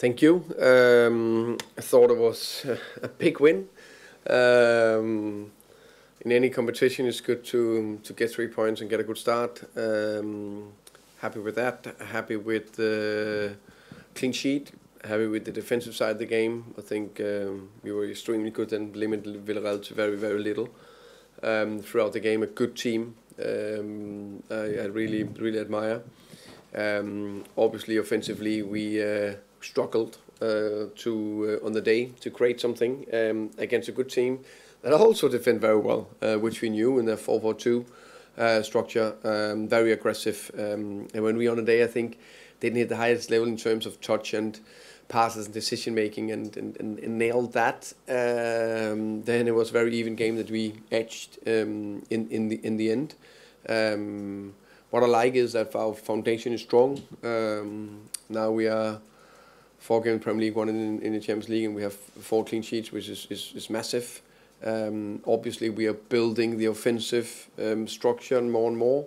Thank you. I thought it was a big win. In any competition, it's good to get 3 points and get a good start. Happy with that. Happy with the clean sheet. Happy with the defensive side of the game. I think we were extremely good and limited Villarreal to very, very little throughout the game. A good team. I really, really admire. Obviously, offensively, we struggled on the day to create something against a good team that also defend very well, which we knew in the 4-4-2 structure. Very aggressive, and when we on the day, I think didn't hit the highest level in terms of touch and passes and decision making, and nailed that. Then it was a very even game that we edged in the end. What I like is that our foundation is strong. Now we are 4 games in Premier League, 1 in the Champions League, and we have 4 clean sheets, which is massive. Obviously, we are building the offensive structure more and more.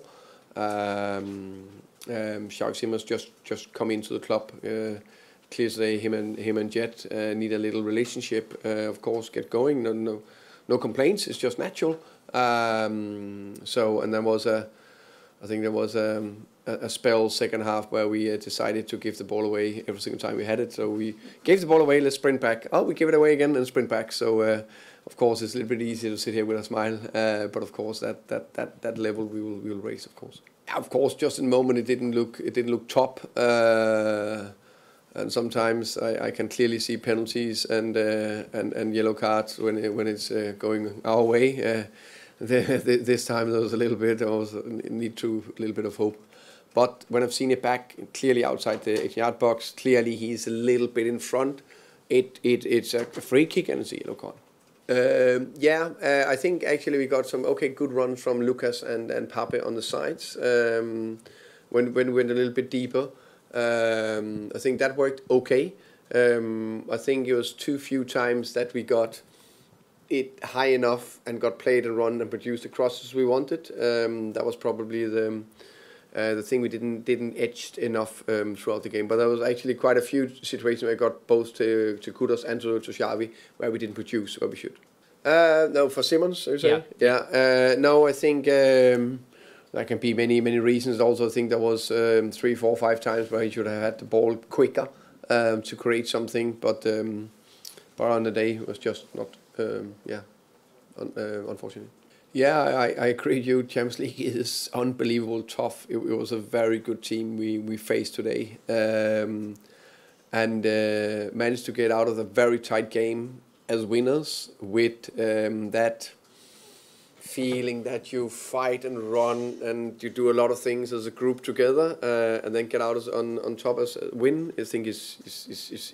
Shark Simmers just come into the club. Clear today, him and Jet need a little relationship. Of course, get going. No complaints. It's just natural. And there was I think there was a spell second half where we decided to give the ball away every single time we had it. So we gave the ball away, let's sprint back. Oh, we give it away again and sprint back. So of course it's a little bit easier to sit here with a smile. But of course that level we will raise, of course. Of course, just in the moment it didn't look top. And sometimes I can clearly see penalties and yellow cards when it's going our way. This time there was a little bit, a little bit of hope. But when I've seen it back, clearly outside the 8-yard box, clearly he's a little bit in front. It's a free kick and it's a yellow card. I think actually we got some good runs from Lucas and Pape on the sides. When we went a little bit deeper, I think that worked okay. I think it was too few times that we got it high enough and got played and run and produced the crosses we wanted. That was probably the thing we didn't edge enough throughout the game. But there was actually quite a few situations where I got both to Kudos and to Xavi where we didn't produce where we should. No, for Simmons, you say? Yeah. No, I think there can be many reasons. Also, I think there was 3, 4, 5 times where he should have had the ball quicker to create something. But on the day it was just not. Unfortunately. Yeah, I agree with you. Champions League is unbelievable tough. It was a very good team we faced today, and managed to get out of a very tight game as winners with that feeling that you fight and run and you do a lot of things as a group together, and then get out on top as a win. I think is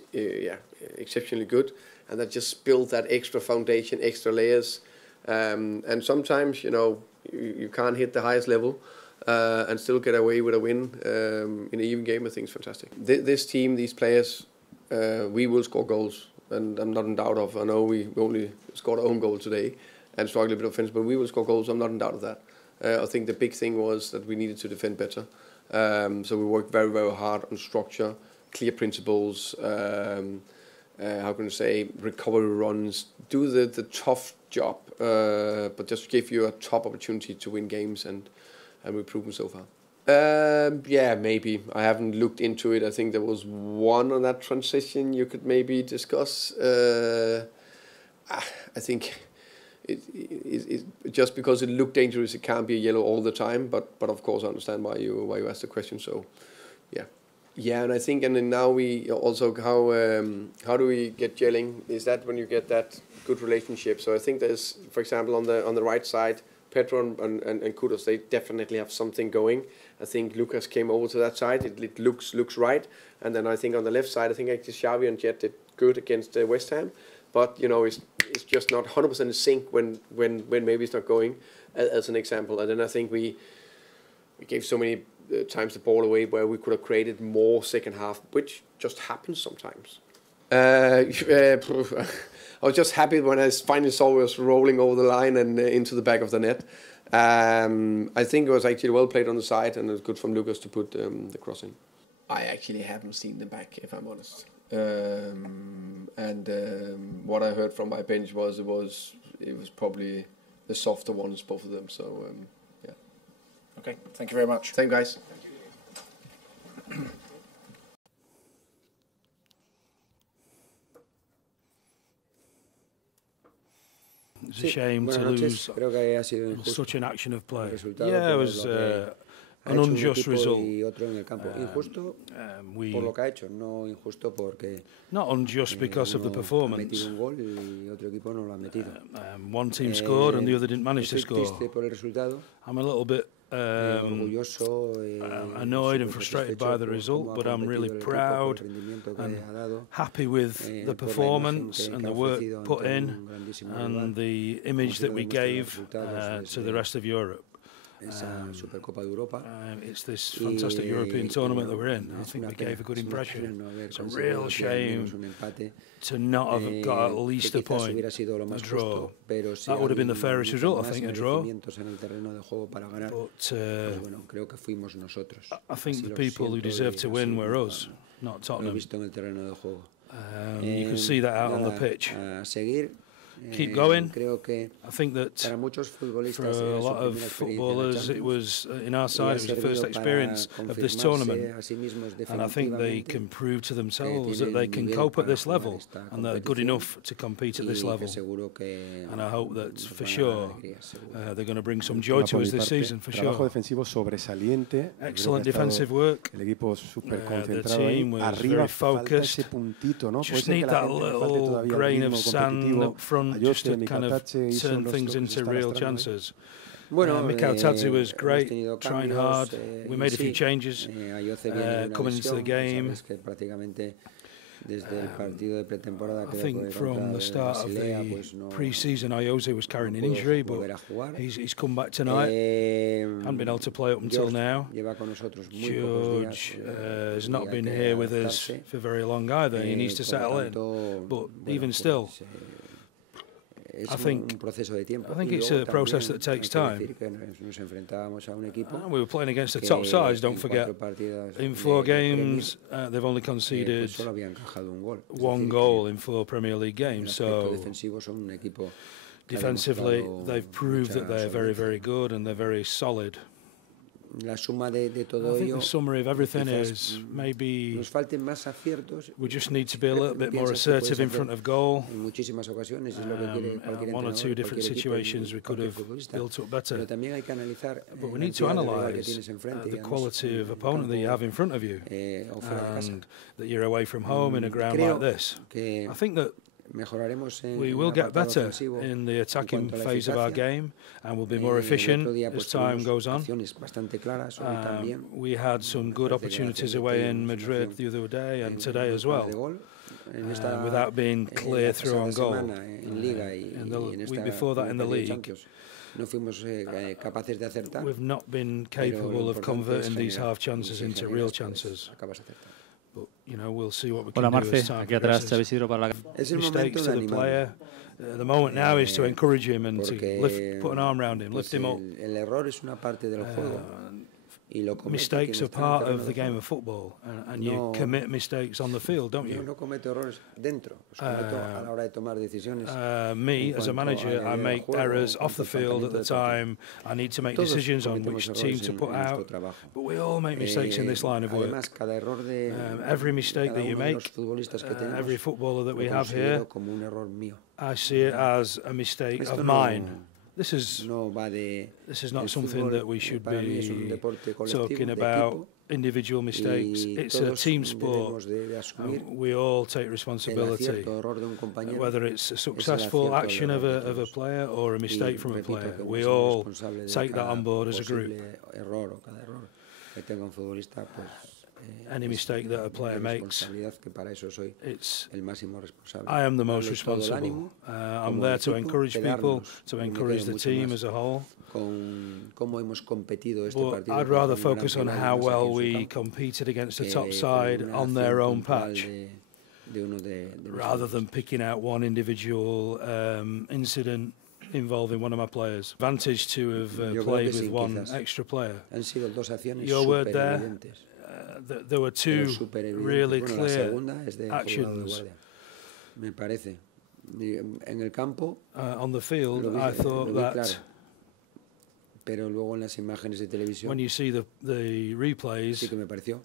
exceptionally good. And that just built that extra foundation, extra layers. And sometimes, you can't hit the highest level and still get away with a win in an even game. I think it's fantastic. This team, these players, we will score goals. And I'm not in doubt of. I know we only scored our own goal today and struggled a bit offensive, but we will score goals. I'm not in doubt of that. I think the big thing was that we needed to defend better. So we worked very, very hard on structure, clear principles, how can I say, recovery runs, do the tough job, but just give you a top opportunity to win games, and we've proven so far. Maybe. I haven't looked into it. I think there was one on that transition you could maybe discuss. I think it just because it looked dangerous, it can't be a yellow all the time, but of course I understand why you asked the question, so yeah. Yeah, and I think, and then now we also how do we get gelling? Is that when you get that good relationship? So I think there's, for example, on the right side, Pedro and Kudos, they definitely have something going. I think Lucas came over to that side. It looks right, and then I think on the left side, I think actually Xavi and Jet did good against West Ham, but it's just not 100% in sync when maybe it's not going, as an example. And then I think we gave so many times the ball away where we could have created more second half, which just happens sometimes. I was just happy when I finally saw us rolling over the line and into the back of the net. I think it was actually well played on the side, and it was good from Lucas to put the cross in. I actually haven't seen the back, if I'm honest. What I heard from my bench was it was probably the softer ones, both of them. So yeah. Okay, thank you very much. Thank you, guys. It's a shame to lose such an action of play. Yeah, it was an unjust result. Not unjust because of the performance. One team scored and the other didn't manage to score. I'm a little bit annoyed and frustrated by the result, but I'm really proud and happy with the performance and the work put in and the image that we gave to the rest of Europe. It's this fantastic European tournament that we're in. I think we gave a good impression. It's a real shame to not have got at least a point, a draw. That would have been the fairest result, I think, a draw. But I think the people who deserve to win were us, not Tottenham. You can see that out on the pitch. Keep going. I think that for a lot of footballers, it was, in our side, it was the first experience of this tournament. And I think they can prove to themselves that they can cope at this level and they're good enough to compete at this level. And I hope that, for sure, they're going to bring some joy to us this season, for sure. Excellent defensive work. The team was very focused. Just need that little grain of sand up front just to kind of turn things into real chances. Mikel Tadze was great, trying hard. We made a few changes coming into the game. I think from the start of the pre-season, Jose was carrying an injury, but he's come back tonight. Hadn't been able to play up until now. George has not been here with us for very long either. He needs to settle in. But even still, I think it's a process that takes time. We were playing against the top sides, don't forget. In 4 games, they've only conceded 1 goal in 4 Premier League games. So defensively, they've proved that they're very, very good and they're very solid. I think the summary of everything is maybe we just need to be a little bit more assertive in front of goal. 1 or 2 different situations we could have built up better. But we need to analyse the quality of opponent that you have in front of you and that you're away from home in a ground like this. I think that we will get better in the attacking phase of our game and we'll be more efficient as time goes on. We had some good opportunities away in Madrid the other day and today as well, without being clear through on goal. In the week before that in the league, we've not been capable of converting these half chances into real chances. But, you know, we'll see what we can do as time progresses. Mistakes to the player. The moment now is to encourage him and to put an arm around him, lift him up. Mistakes are part of the game of football, and you commit mistakes on the field, don't you? Me, as a manager, I make errors off the field at the time. I need to make decisions on which team to put out, but we all make mistakes in this line of work. Every mistake that you make, every footballer that we have here, I see it as a mistake of mine. This is not something that we should be talking about individual mistakes. It's a team sport. We all take responsibility, whether it's a successful action of a player or a mistake from a player. We all take that on board as a group. Any mistake that a player makes, I am the most responsible. I'm there to encourage people, to encourage the team as a whole. But I'd rather focus on how well we competed against the top side on their own patch, rather than picking out one individual incident involving one of my players. Advantage to have played with one extra player. Your word there, there were two really clear actions. Me parece. En el campo, on the field, I thought that. Claro. Pero luego en las imágenes de televisión, when you see the replays, sí que me pareció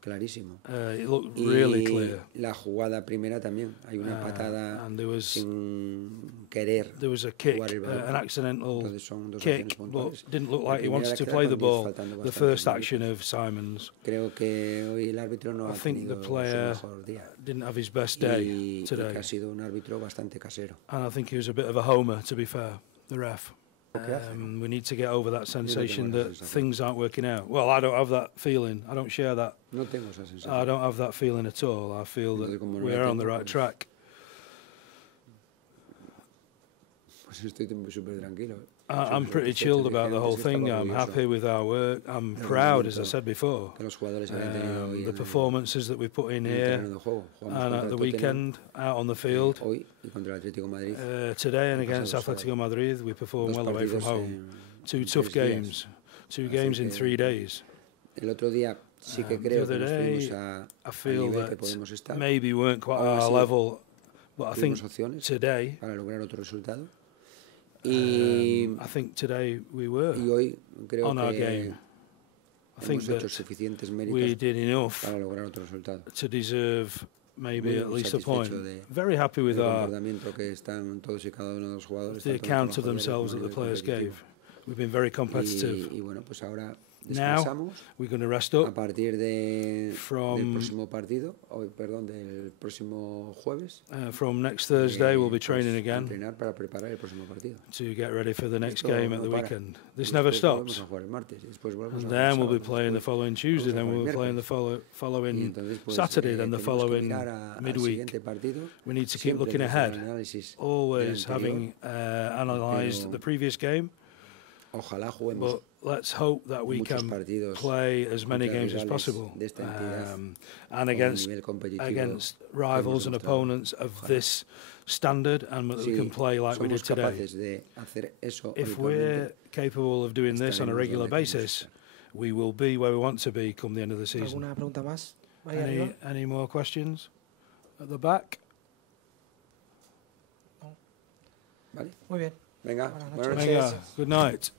clarísimo. It looked really clear. La jugada primera también, hay una patada sin querer. There was a kick, an accidental kick, but didn't look like he wanted to play the ball. The first action of Simons. Creo que hoy el árbitro no I think the player didn't have his best day today. Ha sido un árbitro bastante casero. And I think he was a bit of a homer, to be fair, the ref. We need to get over that sensation that things aren't working out. Well, I don't have that feeling. I don't share that. No tengo esa sensación. I don't have that feeling at all. I feel that we are on the right track. Pues estoy súper tranquilo. I'm pretty chilled about the whole thing. I'm happy with our work. I'm proud, as I said before. The performances that we put in here and at the weekend out on the field. Today and against Atletico Madrid, we performed well away from home. Two tough games, 2 games in 3 days. The other day, I feel that maybe we weren't quite at our level, but I think today. I think today we were on our game. I think that we did enough to deserve maybe at least a point. Very happy with the account of themselves that the players gave. We've been very competitive. Now we're going to rest up from next Thursday. We'll be training again to get ready for the next game at the weekend. This never stops. And then we'll be playing the following Tuesday. Then we'll be playing the following Saturday. Then the following midweek. We need to keep looking ahead, always having analysed the previous game. But let's hope that we can play as many games as possible and against rivals and opponents of this standard, and that we can play like we did today. If we're capable of doing this on a regular basis, we will be where we want to be come the end of the season. Any more questions at the back? Muy bien. Venga, good night.